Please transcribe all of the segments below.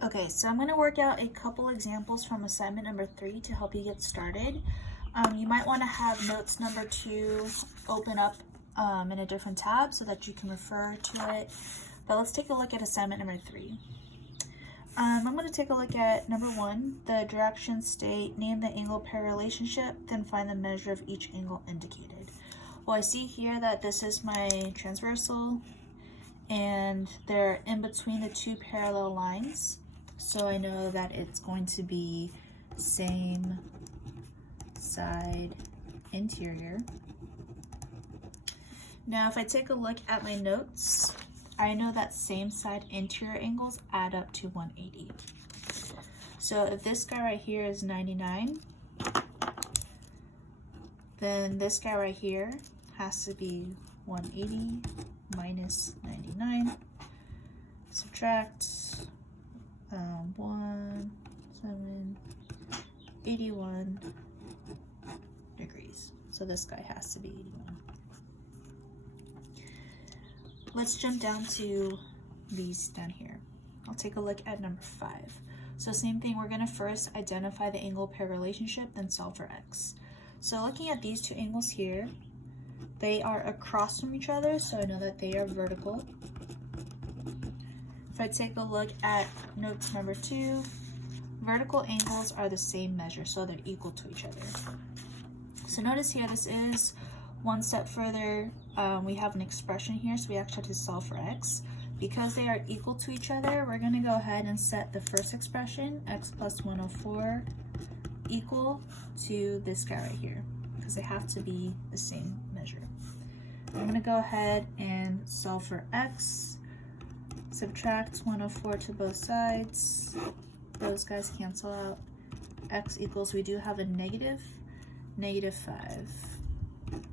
Okay, so I'm going to work out a couple examples from assignment number 3 to help you get started. You might want to have notes number 2 open up in a different tab so that you can refer to it. But let's take a look at assignment number 3. I'm going to take a look at number 1. The directions state, name the angle pair relationship, then find the measure of each angle indicated. Well, I see here that this is my transversal, and they're in between the two parallel lines. So I know that it's going to be same side interior. Now, if I take a look at my notes, I know that same side interior angles add up to 180. So if this guy right here is 99, then this guy right here has to be 180 minus 99. Subtract 81 degrees. So this guy has to be 81. Let's jump down to these down here. I'll take a look at number 5. So same thing, we're going to first identify the angle pair relationship, then solve for x. So looking at these two angles here, they are across from each other, so I know that they are vertical. If I take a look at notes number 2, vertical angles are the same measure, so they're equal to each other. So notice here, this is one step further. We have an expression here, so we actually have to solve for x. Because they are equal to each other, we're going to go ahead and set the first expression, x plus 104, equal to this guy right here, because they have to be the same measure. I'm going to go ahead and solve for x. Subtract 104 to both sides. Those guys cancel out. X equals, we do have a negative 5.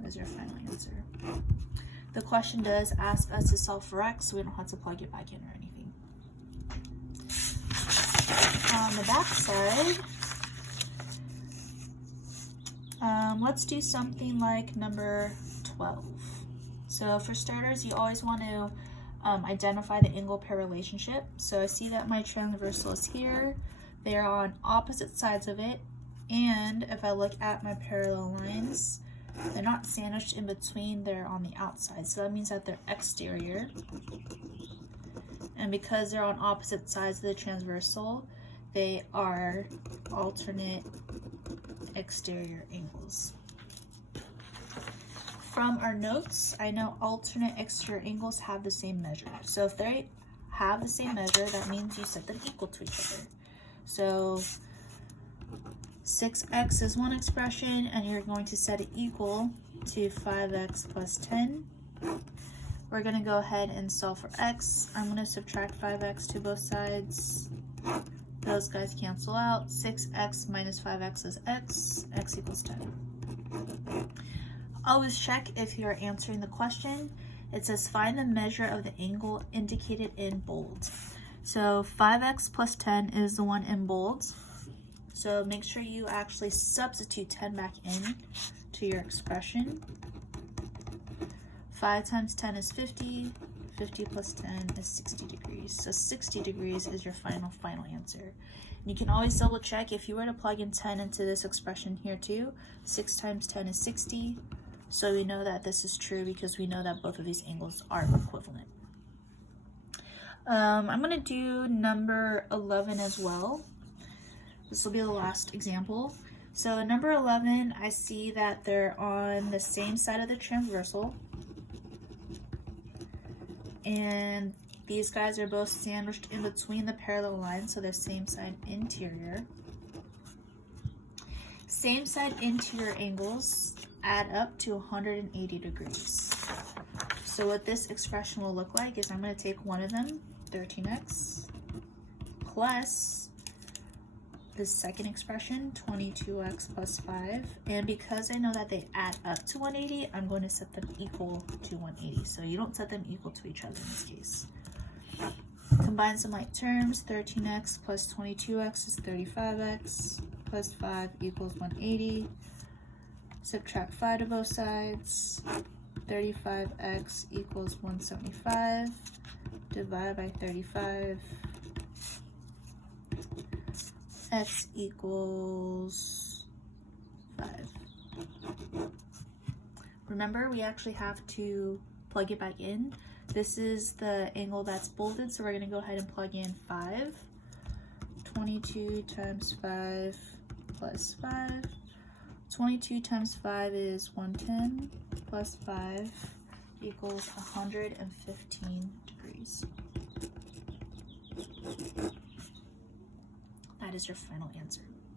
That's your final answer. The question does ask us to solve for x, so we don't have to plug it back in or anything. On the back side, let's do something like number 12. So for starters, you always want to identify the angle pair relationship. So I see that my transversal is here. They are on opposite sides of it. And if I look at my parallel lines, they're not sandwiched in between, they're on the outside. So that means that they're exterior. And because they're on opposite sides of the transversal, they are alternate exterior angles. From our notes, I know alternate exterior angles have the same measure. So if they have the same measure, that means you set them equal to each other. So 6x is one expression, and you're going to set it equal to 5x plus 10. We're going to go ahead and solve for x. I'm going to subtract 5x to both sides. Those guys cancel out. 6x minus 5x is x. X equals 10. Always check if you're answering the question. It says find the measure of the angle indicated in bold. So 5x plus 10 is the one in bold. So make sure you actually substitute 10 back in to your expression. 5 times 10 is 50. 50 plus 10 is 60 degrees. So 60 degrees is your final answer. And you can always double check if you were to plug in 10 into this expression here too. 6 times 10 is 60. So we know that this is true because we know that both of these angles are equivalent. I'm going to do number 11 as well. This will be the last example. So number 11, I see that they're on the same side of the transversal. And these guys are both sandwiched in between the parallel lines, so they're same side interior. Same side interior angles add up to 180 degrees. So what this expression will look like is I'm going to take one of them, 13x, plus the second expression, 22x plus 5. And because I know that they add up to 180, I'm going to set them equal to 180. So you don't set them equal to each other in this case. Combine some like terms, 13x plus 22x is 35x, plus 5 equals 180. Subtract 5 to both sides. 35x equals 175. Divide by 35. x equals 5. Remember, we actually have to plug it back in. This is the angle that's bolded, so we're going to go ahead and plug in 5. 22 times 5 plus 5. 22 times 5 is 110 plus 5 equals 115 degrees. That is your final answer.